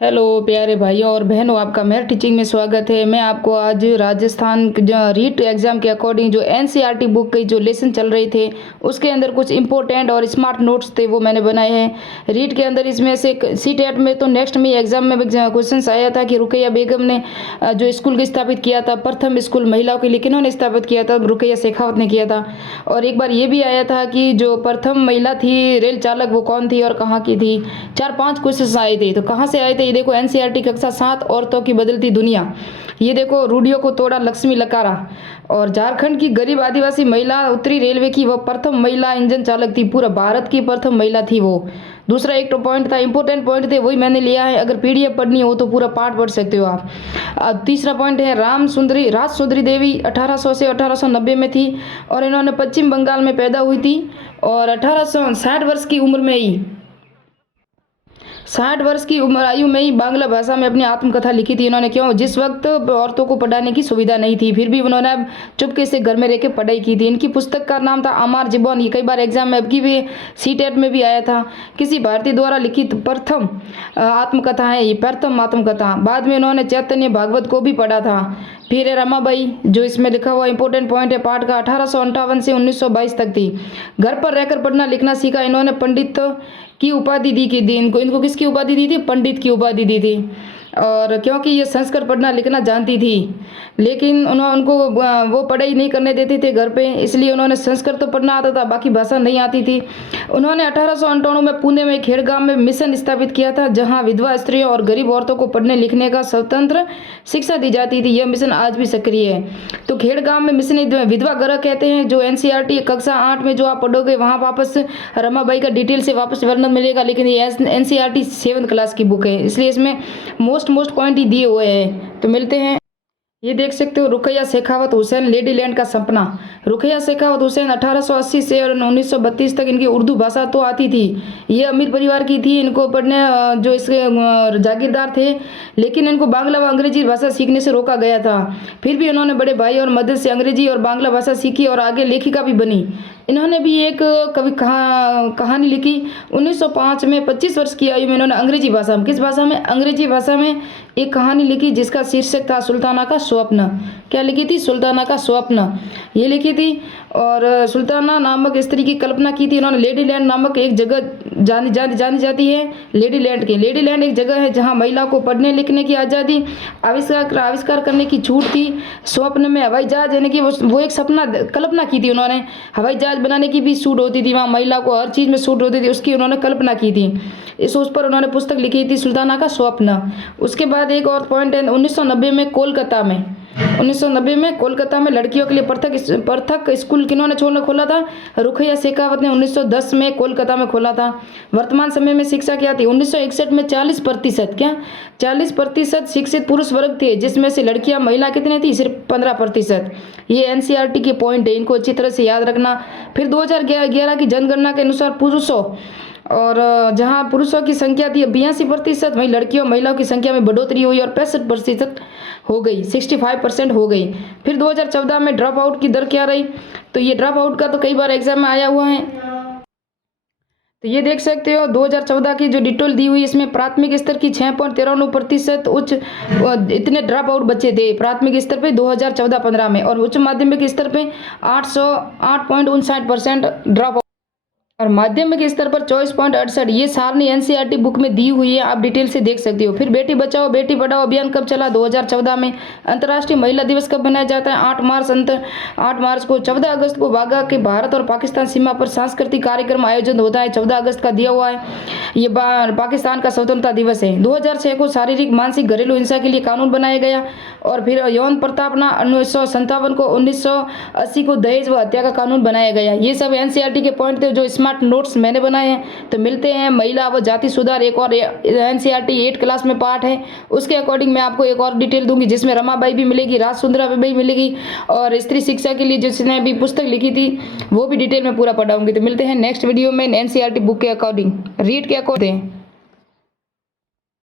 Hello प्यारे भाइयों और बहनों, आपका मेहर टीचिंग में स्वागत है। मैं आपको आज राजस्थान रीट एग्ज़ाम के अकॉर्डिंग जो एनसीईआरटी बुक के जो लेसन चल रहे थे उसके अंदर कुछ इंपॉर्टेंट और स्मार्ट नोट्स थे, वो मैंने बनाए हैं। रीट के अंदर इसमें से सीटेट में तो नेक्स्ट में एग्जाम में क्वेश्चन आया था कि रुकैया बेगम ने जो स्कूल स्थापित किया था, प्रथम स्कूल महिलाओं के लिए किन्होंने स्थापित किया था? रुकैया शेखावत ने किया था। और एक बार ये भी आया था कि जो प्रथम महिला थी रेल चालक वो कौन थी और कहाँ की थी। 4-5 क्वेश्चन आए थे। तो कहाँ से आए थे? ये देखो, एनसीईआरटी कक्षा 7 औरतों की बदलती दुनिया। ये देखो, रूढ़ियों को तोड़ा लक्ष्मी लकारा। और झारखंड की गरीब आदिवासी महिला उत्तरी रेलवे की वो प्रथम महिला इंजन चालक थी, पूरा भारत की प्रथम महिला थी वो। दूसरा एक तो पॉइंट था, इंपॉर्टेंट पॉइंट थे, वही मैंने लिया है। अगर पीडीएफ पढ़नी हो तो पूरा पाठ पढ़ सकते हो आप। तीसरा पॉइंट है, राज सुंदरी देवी 1800 से 1890 में थी और इन्होंने पश्चिम बंगाल में पैदा हुई थी और 1860 वर्ष की उम्र में ही 60 वर्ष की उम्र आयु में ही बांग्ला भाषा में अपनी आत्मकथा लिखी थी इन्होंने। क्यों? जिस वक्त औरतों को पढ़ाने की सुविधा नहीं थी, फिर भी उन्होंने चुपके से घर में रह के पढ़ाई की थी। इनकी पुस्तक का नाम था अमर जीवन। ये कई बार एग्जाम में, अब की भी सीटेट में भी आया था। किसी भारतीय द्वारा लिखित प्रथम आत्मकथा है ये, प्रथम आत्मकथा। बाद में उन्होंने चैतन्य भागवत को भी पढ़ा था। फिर है रमाबाई, जो इसमें लिखा हुआ इंपॉर्टेंट पॉइंट है पाठ का, 1858 से 1922 तक थी। घर पर रहकर पढ़ना लिखना सीखा। इन्होंने पंडित की उपाधि दी की दी इनको किसकी उपाधि दी थी? पंडित की उपाधि दी थी। और क्योंकि ये संस्कृत पढ़ना लिखना जानती थी, लेकिन उनको वो पढ़ाई नहीं करने देते थे घर पे, इसलिए उन्होंने संस्कृत तो पढ़ना आता था, बाकी भाषा नहीं आती थी। उन्होंने 1898 में पुणे में खेड़गांव में मिशन स्थापित किया था, जहां विधवा स्त्रियों और गरीब औरतों को पढ़ने लिखने का स्वतंत्र शिक्षा दी जाती थी। यह मिशन आज भी सक्रिय है। तो खेड़गांव में मिशन विधवा गृह कहते हैं, जो एनसीईआरटी कक्षा 8 में जो आप पढ़ोगे वहाँ वापस रमाबाई का डिटेल से वापस वर्णन मिलेगा, लेकिन ये एनसीईआरटी 7th क्लास की बुक है, इसलिए इसमें मोस्ट पॉइंट ही दिए हुए हैं। तो मिलते हैं। ये देख सकते हो, रुकैया शेखावत हुसैन, लेडी लैंड का सपना। रुकैया शेखावत हुसैन 1880 से और 1932 तक इनकी उर्दू भाषा तो आती थी। ये अमीर परिवार की थी। इनको पढ़ने जो इसके जागीरदार थे, लेकिन इनको बांग्ला व अंग्रेजी भाषा सीखने से रोका गया था। फिर भी इन्होंने बड़े भाई और मदद से अंग्रेजी और बांग्ला भाषा सीखी और आगे लेखिका भी बनी। इन्होंने भी एक कहानी लिखी 1905 में। 25 वर्ष की आयु में इन्होंने अंग्रेजी भाषा में, किस भाषा में? अंग्रेजी भाषा में एक कहानी लिखी जिसका शीर्षक था सुल्ताना का स्वप्न। क्या लिखी थी? सुल्ताना का स्वप्न, ये लिखी थी। और सुल्ताना नामक स्त्री की कल्पना की थी इन्होंने। लेडी लैंड नामक एक जगह जानी जाती है लेडी लैंड एक जगह है जहां महिलाओं को पढ़ने लिखने की आज़ादी, आविष्कार करने की छूट थी। स्वप्न में हवाई जहाज, यानी कि वो एक सपना कल्पना की थी उन्होंने। हवाई जहाज बनाने की भी छूट होती थी, वहाँ महिला को हर चीज़ में छूट होती थी, उसकी उन्होंने कल्पना की थी। उस पर उन्होंने पुस्तक लिखी थी, सुल्ताना का स्वप्न। उसके बाद एक और पॉइंट है, 1990 में कोलकाता में लड़कियों के लिए पृथक स्कूल किन्होंने खोला था? रुकैया शेखावत ने 1910 में कोलकाता में खोला था। वर्तमान समय में शिक्षा क्या थी? 1961 में 40%, क्या 40% शिक्षित पुरुष वर्ग थे, जिसमें से लड़कियां महिला कितने थी? सिर्फ 15%। ये एनसीईआरटी के पॉइंट है, इनको अच्छी तरह से याद रखना। फिर 2011 की जनगणना के अनुसार पुरुषों और जहां पुरुषों की संख्या थी 82%, वहीं लड़कियों महिलाओं की संख्या में बढ़ोतरी हुई और 65% हो गई, 65% हो गई। फिर 2014 में ड्रॉप आउट की दर क्या रही? तो ये ड्रॉप आउट का तो कई बार एग्जाम में आया हुआ है। तो ये देख सकते हो 2014 की जो डिटेल दी हुई, इसमें प्राथमिक स्तर की 6.93%, उच्च इतने ड्रॉप आउट बच्चे थे प्राथमिक स्तर पे 2014-15 में, और उच्च माध्यमिक स्तर पे 808.59% ड्रॉप आउट, और माध्यमिक स्तर पर 24.68। ये सारणी एनसीईआरटी बुक में दी हुई है, आप डिटेल से देख सकते हो। फिर बेटी बचाओ बेटी पढ़ाओ अभियान कब चला? 2014 में। अंतर्राष्ट्रीय महिला दिवस कब मनाया जाता है? 8 मार्च को। 14 अगस्त को वाघा के भारत और पाकिस्तान सीमा पर सांस्कृतिक कार्यक्रम आयोजन होता है, 14 अगस्त का दिया हुआ है। ये पाकिस्तान का स्वतंत्रता दिवस है। 2006 को शारीरिक मानसिक घरेलू हिंसा के लिए कानून बनाया गया। और फिर यौन प्रताड़ना 1957 को, 1980 को दहेज व हत्या का कानून बनाया गया। ये सब एनसीईआरटी के पॉइंट थे जो स्मार्ट नोट्स मैंने बनाए हैं। तो मिलते हैं। महिला व जाति सुधार एक और एनसीईआरटी 8 क्लास में पार्ट है, उसके अकॉर्डिंग मैं आपको एक और डिटेल दूंगी, जिसमें रमाबाई भी मिलेगी, राज सुंदराबाई मिलेगी, और स्त्री शिक्षा के लिए जिसने भी पुस्तक लिखी थी वो भी डिटेल में पूरा पढ़ाऊंगी। तो मिलते हैं नेक्स्ट वीडियो में एनसीईआरटी बुक के अकॉर्डिंग, रीड के अकॉर्डिंग।